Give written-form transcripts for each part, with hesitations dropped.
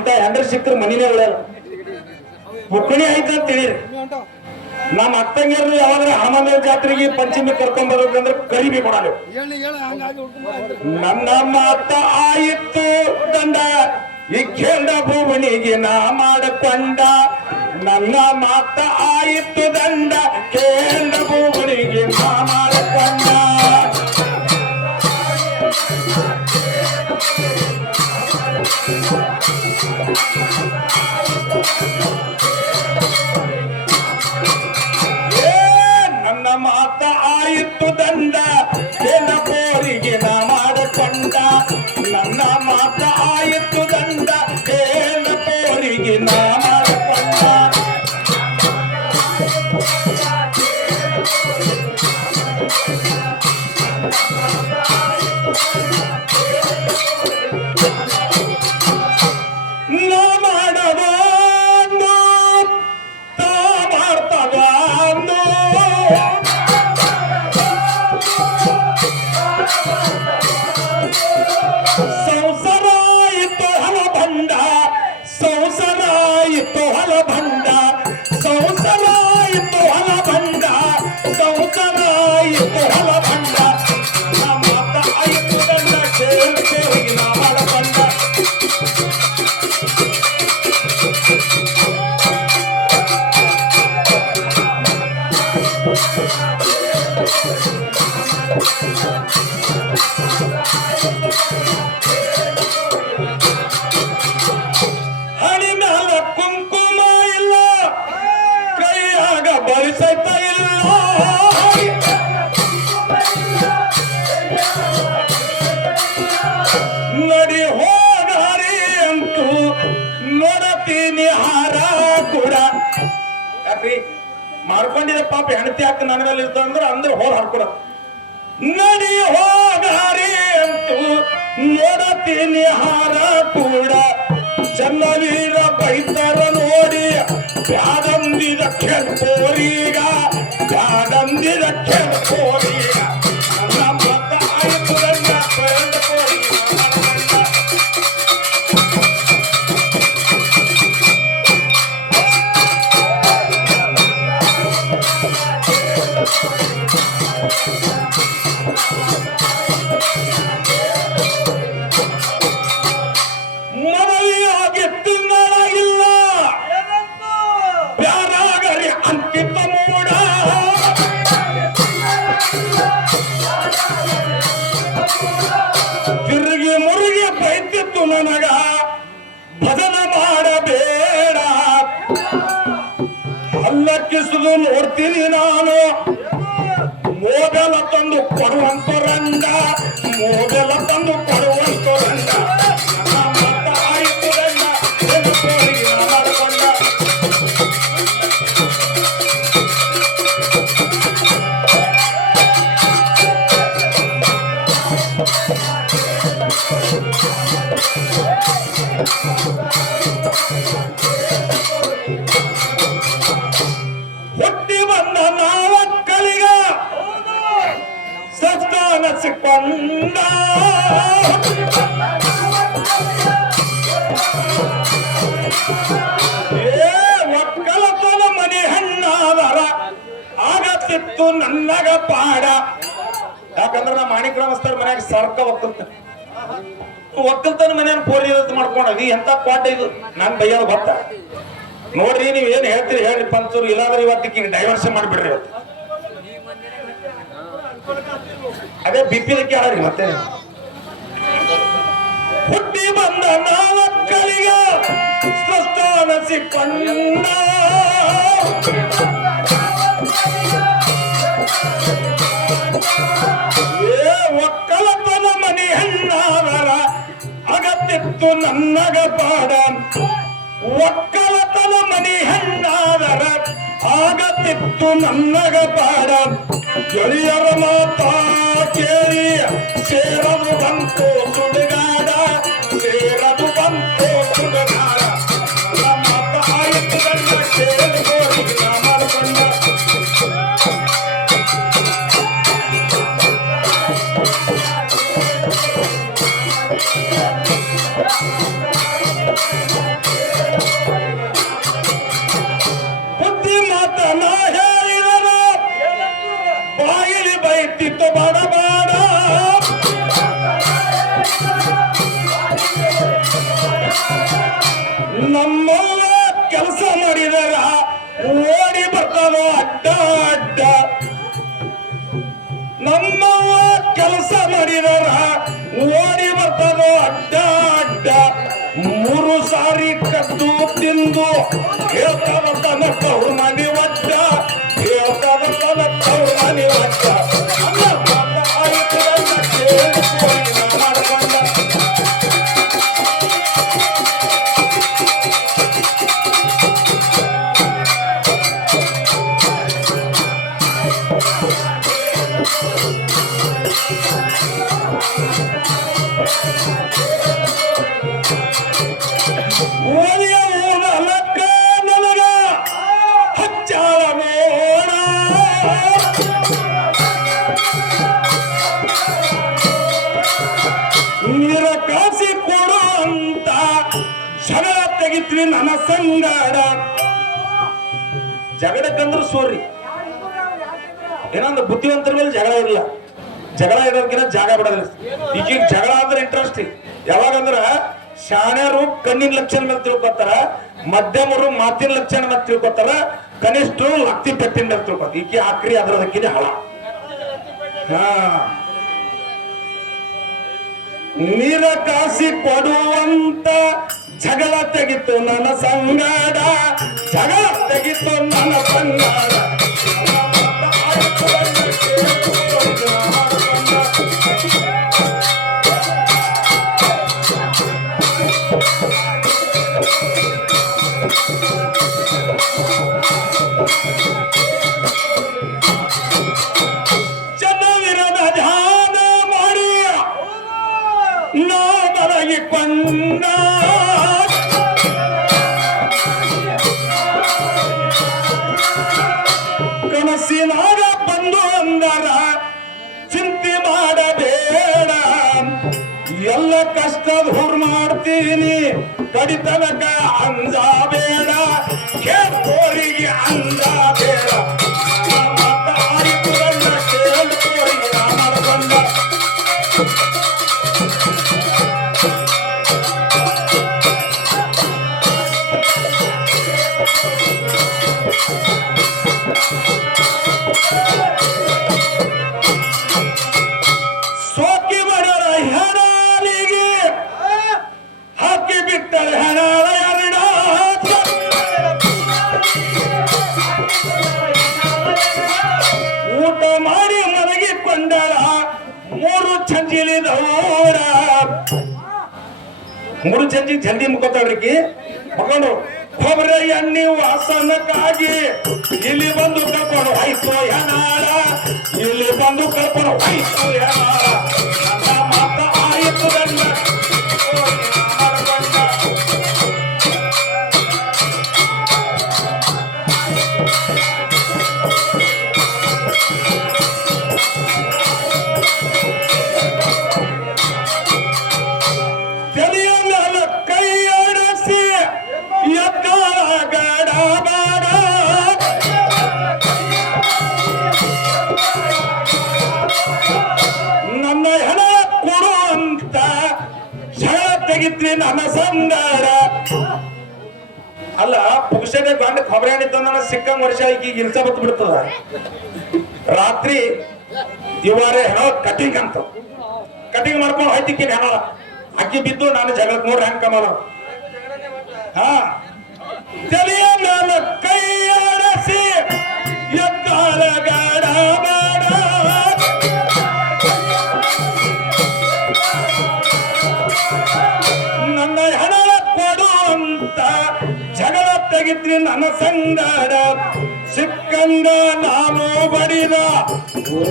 ಇಂತ ಹೆಂಡ್ರ ಸಿಕ್ಕರು ಮನಿನೇ ಉಳಿಯಲ್ಲ ಮುಕ್ಕಣಿ ಆಯ್ತು ಅಂತ ತಿಳಿರಿ ನಮ್ಮ ಅತ್ತಂಗಿಯರು ಯಾವಾಗ ಹನುಮಾನ ಜಾತ್ರೆಗೆ ಪಂಚಮಿ ಕರ್ಕೊಂಡ್ ಬರ್ಬೇಕಂದ್ರೆ ಕರಿಬಿ ಕೊಡಲ್ಲ ನನ್ನ ಮಾತ ಆಯಿತು ದಂಡ ಈ ಖೇಡ ಭುವನಿಗೆ ನಾ ಮಾಡಕೊಂಡ ನನ್ನ ಮಾತ ಆಯಿತು ದಂಡ ಖೇಡ ಭುವನಿಗೆ ನಾ ಮಾಡಕೊಂಡ ನನ್ನ ಮಾತ ಆಯಿತು ದಂಡ ಕೆಲ ಕೋರಿಗೆ ನಾ ಮಾಡಕೊಂಡ ನನ್ನ ಮಾತ ಆಯಿತು ದಂಡ ಕೆಲ ಕೋರಿಗೆ ನಾ ಮಾಡಕೊಂಡ ನಾ ಮಾಡದ ತಾ ಮಾಡ್ತದ ಸಂಸಾರಾಯಿತು ಹಲಭಂಡ ಸಂಸಾರಾಯಿತು ಹಲಭಂಡ ಸಂಸಾರಾಯಿತು ಹಲಭಂಡ ಸಂಸಾರಾಯಿತು ಹಲಭಂಡ ನಮ್ಮ ಆಯಿತು ದಂಡ ಕೇಳಿ ನಾ ಮಾಡಬಂಡ ಹಣಿ ಮ್ಯಾಲ ಕುಂಕುಮ ಇಲ್ಲ ಕೈಯಾಗ ಬರಿಸೈತ ಇಲ್ಲ ನಡಿ ಹೋಗಾರಿ ಅಂತೂ ನೋಡತೀನಿ ಹಾರ ಕೂಡ ಯಾಕ್ರಿ ಮಾಡ್ಕೊಂಡಿದ್ದ ಪಾಪ ಹೆಣತಿ ಹಾಕಿ ನನಗಲ್ಲಿ ಇರ್ತಂದ್ರ ಅಂದ್ರೆ ಹೋಗಿ ಹಾಡ್ಕೊಡ ನಡಿ ಹೋಗಾರಿ ಅಂತೂ ನೋಡತೀನಿ ಹಾರ ಕೂಡ ಚನ್ನವೀರ ಬೈತರ ನೋಡಿ ಬ್ಯಾಡಂದಿದ ಕೆಂಪೋರೀಗ ಬ್ಯಾಡಂದಿದ ಕೆಂಪೋರೀಗ ನನ್ನ ಮತ ಆಯ್ತು ನನ್ನ ಫ್ರೆಂಡ್ ಮನವಿಯಾಗಿ ತಿನ್ನಲಾಗಿಲ್ಲ ಬ್ಯಾರಾಗಲಿ ಅಂಕಿತ ಮೂಡ ತಿರುಗಿ ಮುರುಗಿ ಬೈತಿತ್ತು ನನಗ ಭಜನ ಮಾಡಬೇಡ ಹಲ್ಲಕ್ಕಿಸುದು ನೋಡ್ತೀನಿ ನಾನು ಮೋಬೆಲ ತಂದು ಕೊಡುವಂತ ರಂಗ ಮೋಬೆಲ ತಂದು ಕೊಡುವಂತ ರಂಗ ಮತ ಆಯಿತು ರಂಗ ಕೋರಿಗೆ ನಾ ಮಾಡಕೊಂಡ ಹುಟ್ಟಿ ಬಂದ ನಾವಕ್ಕಲಿಗ ಸಸ್ತಾನಸಿಕೊಂಡ ಒಕ್ಕಲತನ ಮನೆ ಹಣ್ಣಾದರ ಆಗತ್ತಿತ್ತು ನನ್ನಗ ಪಾಡ ಯಾಕಂದ್ರೆ ನಾ ಮಾಣಿಕ್ರಾಮಸ್ಥರ ಮನ್ಯಾಗ ಸರ್ಕ ಒಕ್ಕಲ್ತನ ಮನೆಯನ್ನು ಪೋಲಿ ಮಾಡ್ಕೊಂಡವಿ ಎಂತ ಪಾಠ ಇದು ನಾನ್ ಬೈಯೋದು ಗೊತ್ತ ನೋಡ್ರಿ ನೀವ್ ಏನ್ ಹೇಳ್ತೀರಿ ಹೇಳ್ರಿ ಪಂಚೂರು ಇಲ್ಲಾಂದ್ರೆ ಇವತ್ತಿಗೆ ಡೈವರ್ಷನ್ ಮಾಡಿಬಿಡ್ರಿ ಇವತ್ತು ಅದೇ ಬಿಪ್ಪಿದಕ್ಕೆ ಆಡ್ರಿ ಮತ್ತೆ ಹುಟ್ಟಿ ಬಂದ ನಾಲ್ಕಲಿಗ ಸ್ವಸ್ಥಾನಸಿಕೊಂಡ ಒಕ್ಕಲತನ ಮನೆ ಹೆಣ್ಣಾದರ ಅಗತ್ಯತ್ತು ನನ್ನಗ ಪಾಡ ಒಕ್ಕಲತನ ಮನೆ ಹೆಣ್ಣಾದರ ಆಗತ್ತಿತ್ತು ನನ್ನಗ ಪಾಡ ಗೆಳೆಯರ ಮಾತಾ ಕೇಳಿ ಸೇರದು ಬಂತು ಸುಡುಗಾಡ ಸೇರದು ಬಂತು ಸುಡುಗಾಡ ಮತ ಆಯಿತು ಗಂಡ ಕೇಳಿ ಕೋರಿಗೆ ನಾ ಮಾಡಿಕೊಂಡ ಬುದ್ಧಿ ಮಾತನ ಹೇಳಿದನು ಬಾಯಿಲಿ ಬೈತಿತ್ತು ಬಾಡ ಬಾಡ ನಮ್ಮವ್ವ ಕೆಲಸ ಮಾಡಿದರ ಓಡಿ ಬರ್ತಾನೋ ಅಡ್ಡ ಅಡ್ಡ ನಮ್ಮವ್ವ ಕೆಲಸ ಮಾಡಿದರ ಓಡಿ ಬರ್ತಾನೋ ಅಡ್ಡ ಅಡ್ಡ 3 ಸಾರಿ ಕದ್ದು ತಿಂದು ಹೇಳ್ತಾ ಬರ್ತಾನ ಕೌರ್ ಮನೆ ಒಡ್ಡ ಹೇಳ್ತಾ ಬರ್ತಾನ ಕೌರ್ ಮನೆ ಒಡ್ಡ ಓದಿಯ ಊರ ಅಲಕ್ಕ ನನಗ ಹಚ್ಚಾಳ ನೋಡ ನೀರ ಕಾಸಿ ಕೊಡು ಅಂತ ಜಗಳ ತೆಗಿತ್ರಿ ನನ್ನ ಸಂಗಾಡ ಜಗಳಕ್ಕಂದ್ರೆ ಸೋರಿ ಏನಂದ್ರೆ ಬುದ್ಧಿವಂತರ ಮೇಲೆ ಜಗಳ ಇರಲ್ಲ ಜಗಳ ಇರೋದಕ್ಕಿಂತ ಜಾಗ ಬಿಡೋದ್ರಿ ಈಗ ಜಗಳ ಅಂದ್ರೆ ಇಂಟ್ರೆಸ್ಟ್ ಯಾವಾಗಂದ್ರ ಶಾಣ್ಯರು ಕಣ್ಣಿನ ಲಕ್ಷಣ ಮೇಲೆ ತಿಳ್ಕೊತಾರ ಮಧ್ಯಮರು ಮಾತಿನ ಲಕ್ಷಣ ಮೇಲೆ ತಿಳ್ಕೊತಾರ ಕನಿಷ್ಠರು ಲಕ್ತಿ ಪೆಟ್ಟಿನ ಮೇಲೆ ತಿಳ್ಕೊತ ಈಕೆ ಆಕ್ರಿ ಅದ್ರದಕ್ಕಿನ ಹಳ ನೀರ ಕಾಸಿ ಕೊಡುವಂತ ಜಗಳ ತೆಗಿತು ನನ್ನ ಸಂಗಾಡ ಜಗಳ ತೆಗಿತು ನನ್ನ ಸಂಗಾಡ ಚನ್ನವೀರನ ಧ್ಯಾನ ಮಾಡಿ ನಾ ಬರಗಿಕೊಂಡ ಕನಸಿನಾಗ ಬಂದು ಅಂದರ ಚಿಂತೆ ಮಾಡಬೇಡ ಎಲ್ಲ ಕಷ್ಟ ದೂರ ಮಾಡ್ತೀನಿ ಕಡಿತನಕ ಅಂಜಬೇಡ ಕೇಳ್ಕೋರಿಗೆ ಅಂಜಬೇಡ ಕೇಳ್ಕೋರಿಗೆ ಮಾಡ್ಕೊಂಡ ಸೋಕಿ ಬಡರ ಹೆಣಾಲಿಗೆ ಹಾಕಿ ಬಿಟ್ಟರೆ ಹೆಣಾಳ ಎರಡ ಊಟ ಮಾಡಿ ಮಲಗಿಕೊಂಡಳ 3 ಚಂಜಿಲಿ ದೌಡ 3 ಚಂಜಿ ಜಲ್ದಿ ಮುಕ್ಕೋತಾಳ್ರಿಕಿ ಮಕೊಂಡು ಕೊಬ್ಬರಿ ಎಣ್ಣೆ ವಾಸನಕ್ಕಾಗಿ ಇಲ್ಲಿ ಬಂದು ಕರ್ಕೊಂಡು ಹೋಯ್ತು ಹೆಣಾಳ ಇಲ್ಲಿ ಬಂದು ಕರ್ಕೊಂಡು ಹೋಯ್ತು ಹೆಣಾಳ ನನ್ನ ಮಾತ ಆಯಿತು ನನ್ನ ತಲೆಯ ಮೇಲೆ ಕೈ ಆಡಿಸಿ ಎತ್ತಾಳ ಗಡ ಬಾಡ ನನ್ನ ಹೆಣ ಕೊಡು ಅಂತ ಜಗಳ ತೆಗಿತ್ರಿ ನನ್ನ ಸಂಗಾರ ಅಲ್ಲ ಪುರುಷನೇ ಗಂಡ ಖಬರ ನನ್ನ ಸಿಕ್ಕಂಗ್ ವರ್ಷ ಈಗ ಇಲ್ಸ ಬತ್ ಬಿಡ್ತದ ರಾತ್ರಿ ಇವಾರೆ ಹೆಣ ಕಟಿಂಗ್ ಅಂತ ಕಟಿಂಗ್ ಮಾಡ್ಕೊಂಡು ಹೋಯ್ತಿಕ್ಕಿ ಹೆಣ ಅಕ್ಕಿ ಬಿದ್ದು ನಾನು ಜಗಳಕ್ಕೆ ನೋಡ್ರಿ ಹೆಂಗ್ ಕಮಾನ ಹಾ ತಲೆಯ ಮೇಲೆ ಕೈ ಆಡಿಸಿ ಎತ್ತಾಳ ಗಡ ಬಾಡ ನನ್ನ ಹಣ ಕೊಡು ಅಂತ ಜಗಳ ತೆಗಿತ್ರಿ ನನ್ನ ಸಂಗಾಡ ಸಿಕ್ಕಂಗ ನಾನು ಬಡಿದ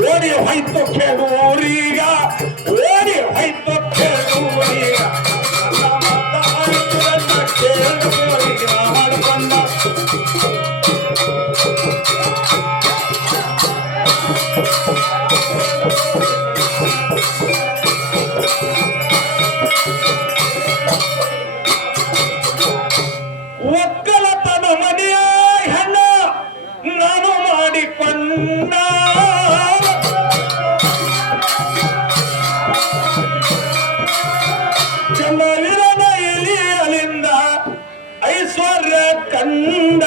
ಓಡಿ ಹೋಯ್ತು ಕೆಡೂರೀಗ ಓಡಿ ಹೋಯ್ತು ಕೆಡೂರೀಗ ನನ್ನ ಮತ ಆಯ್ತು ನನ್ನ ಕೇಳೂರೀಗ ಮಾಡ್ಕೊಂಡ ಈಶ್ವರ ಕಂಡ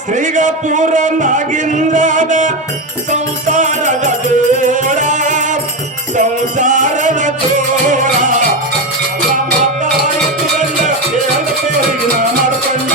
ಶ್ರೀಗಪುರ ನಾಗಿಂದ್ರದ ಸಂಸಾರದ ಜೋಡ ಸಂಸಾರದ ಜೋಡ ಮಾತಾಯಿತು ಗಂಡ ಎರಡು ತೋರಿಗಿನ ಮಾಡ್ಕೊಂಡ